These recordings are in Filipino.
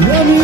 Remy.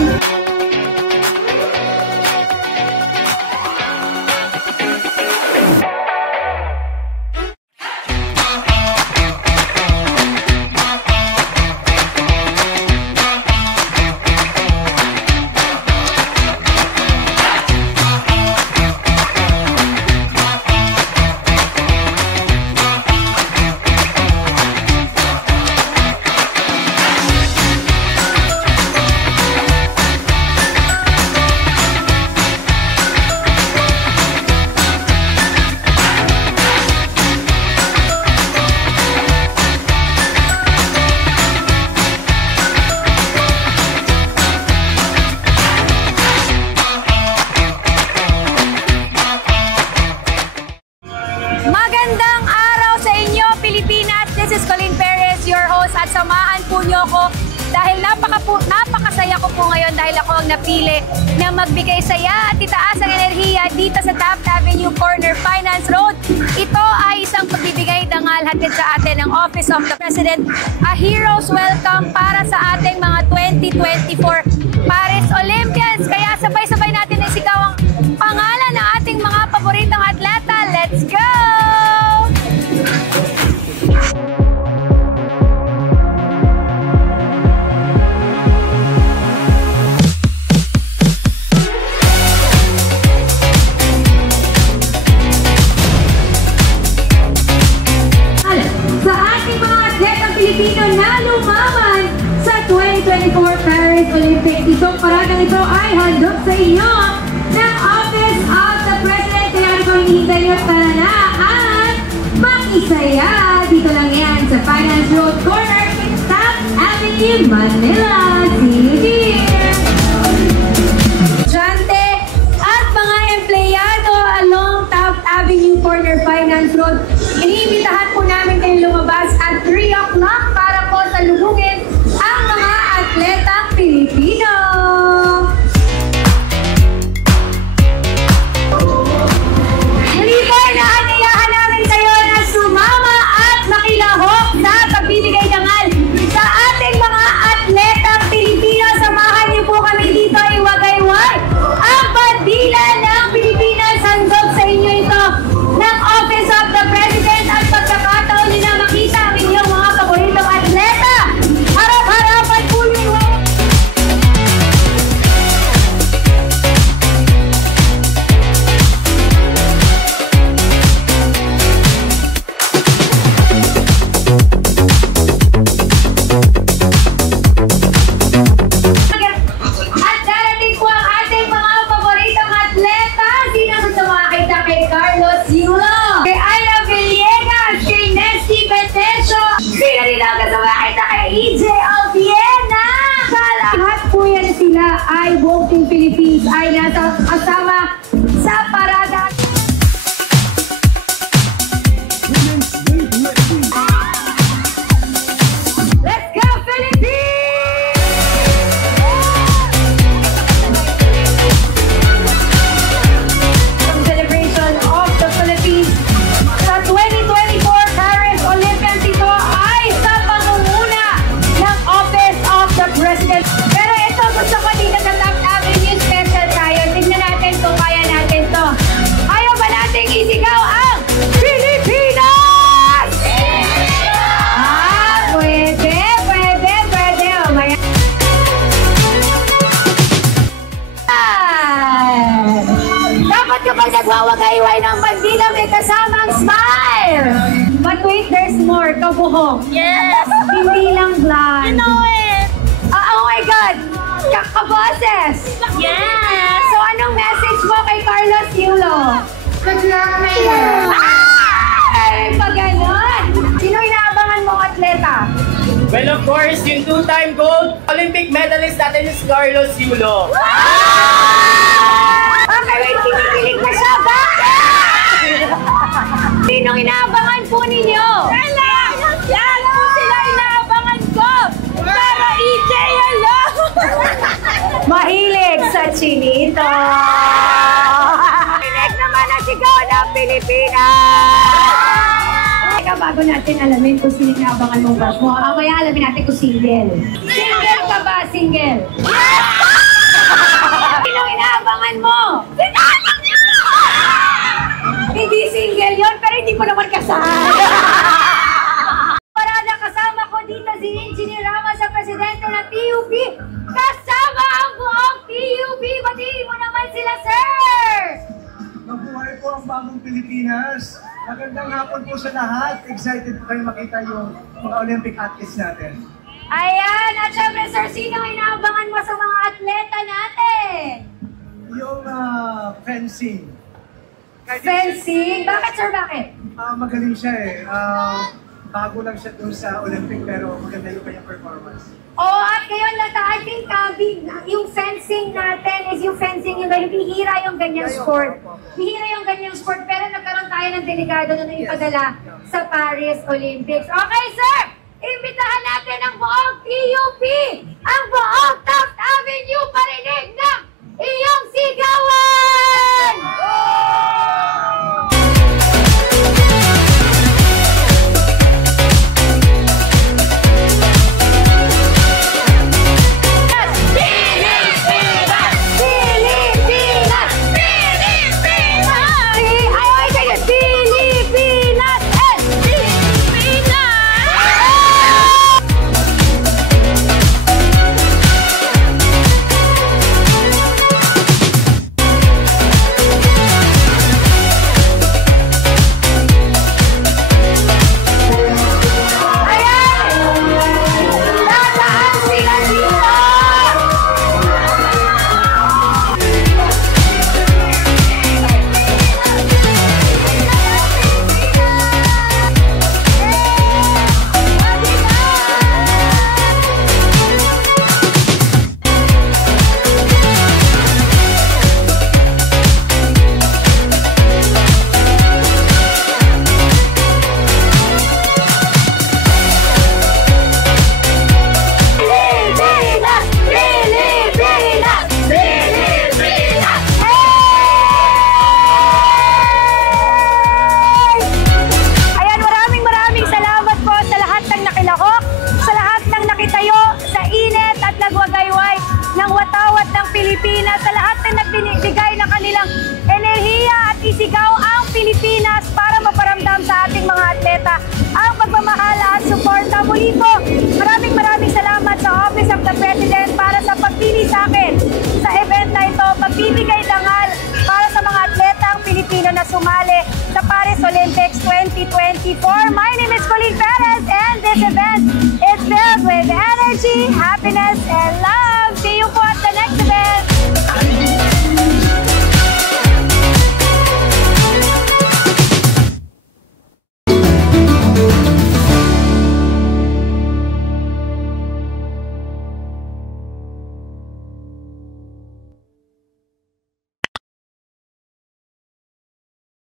Magandang araw sa inyo, Pilipinas! This is Colleen Perez, your host, at samahan po niyo ko dahil napakasaya ko po ngayon dahil ako ang napili na magbigay saya at itaas ang enerhiya dito sa Taft Avenue Corner Finance Road. Ito ay isang pagbibigay dangal hatid sa atin ng Office of the President, a hero's welcome para sa ating mga 2024 Paris Olympians. Kaya sabay-sabay natin na isigaw ang pangalan ng ating mga paboritong atleta. Let's go! Sa ating mga atletang Pilipino na lumaban sa 2024 Paris Olympics, itong paradang ito ay handog sa inyo ng Office of the President. Kaya ano kung hinihintay nyo para na at makisaya. Dito lang yan sa Finance Road Corner, Taft Avenue, Manila. See you here! Estudyante at mga empleyado along Taft Avenue Corner Finance Road, iniimbitahan po namin kayong lumabas at 3 o'clock para po salubungin ang mga atletang Pilipino. Muli po, inaanyayahan namin kayo na sumama at makilahok sa pagbibigay dangal sa ating mga atletang Pilipino. Samahan niyo po kami dito, iwagayway ang bandila ng Pilipinas. Handog sa inyo ito ng Office of the President at pagkakataon niyo na makita ang inyong mga paboritong atleta. Harap-harapan po niyo. At darating po ang ating mga paboritong atleta. Sino gusto makakita kay Carlos Yulo, kay Ayla Villegas, kay Nesty Petesio? Sino rin ang gusto makakita kay EJ Albiena? Lahat po yan sila ay buong Team Philippines ay nasa kasama sa parada. Let's go, Philippines! Ang celebration of the Philippines sa 2024 Paris Olympians, ito ay sa pangunguna ng Office of the President. Pero ito, gusto ko dito sa Taft Avenue special tayo. Tignan natin kung kaya natin to. Ayaw ba nating isigaw ang Pilipinas? Pwede. Mamaya. Dapat kapag nagwawagayway ng bandila, may kasamang smile. But wait, there's more. Kabuhok. Yes! Hindi lang blonde. You know it! Oh my God! Kakaboses! Yes! So anong message mo kay Carlos Yulo? Good luck, Mayor! Ay! Pag ganon! Sino inaabangan mong atleta? Well, of course, yung 2-time gold Olympic medalist natin is Carlos Yulo. Okay, wait, kinikilig na siya. Bakit? Sinong inaabangan po ninyo? Yan po sila inaabangan ko! Para EJ, hello! Mahilig sa chinito. Mahilig naman ang sigaw ng Pilipinas! Teka, bago natin alamin kung sino inaabangan mong crush mo, kaya alamin natin kung single. Single ka ba single? Yes! Sinong inaabangan mo? Sinanang niyo! Hindi single yon, pero hindi ko naman kasal. Parada kasama ko dito si Engineer Ramos, ang presidente ng TUP. Kasama ang buong TUP. Batiin mo naman sila, sir! Mabuhay po ang bagong Pilipinas. Magandang hapon po sa lahat. Excited po kayo makita yung mga Olympic athletes natin. Ayan! At syempre, sir, sino ang inaabangan mo sa mga atleta natin? Yung fencing. Fencing? Bakit, sir? Bakit? Magaling siya eh. Bago lang siya dun sa Olympic pero maganda yung kanyang performance. Oo, at ngayon lang, I think yung fencing natin is yung fencing yung bihira yung ganyang sport. Bihira yung ganyang sport, pero nagkaroon tayo ng delegado na ipadala sa Paris Olympics. Okay, sir! Imbitahan natin ang buong TUP, ang buong Taft Avenue parinig ng iyong sigawan! Pilipinas, sa lahat na nagbigay ng kanilang enerhiya at isigaw ang Pilipinas para maparamdam sa ating mga atleta ang pagmamahal at suporta. Muli po, maraming salamat sa Office of the President para sa pagpili sa akin sa event na ito, pagbibigay dangal para sa mga atletang Pilipino na sumali sa Paris Olympics 2024. My name is Colleen Perez and this event is filled with energy, happiness, and love.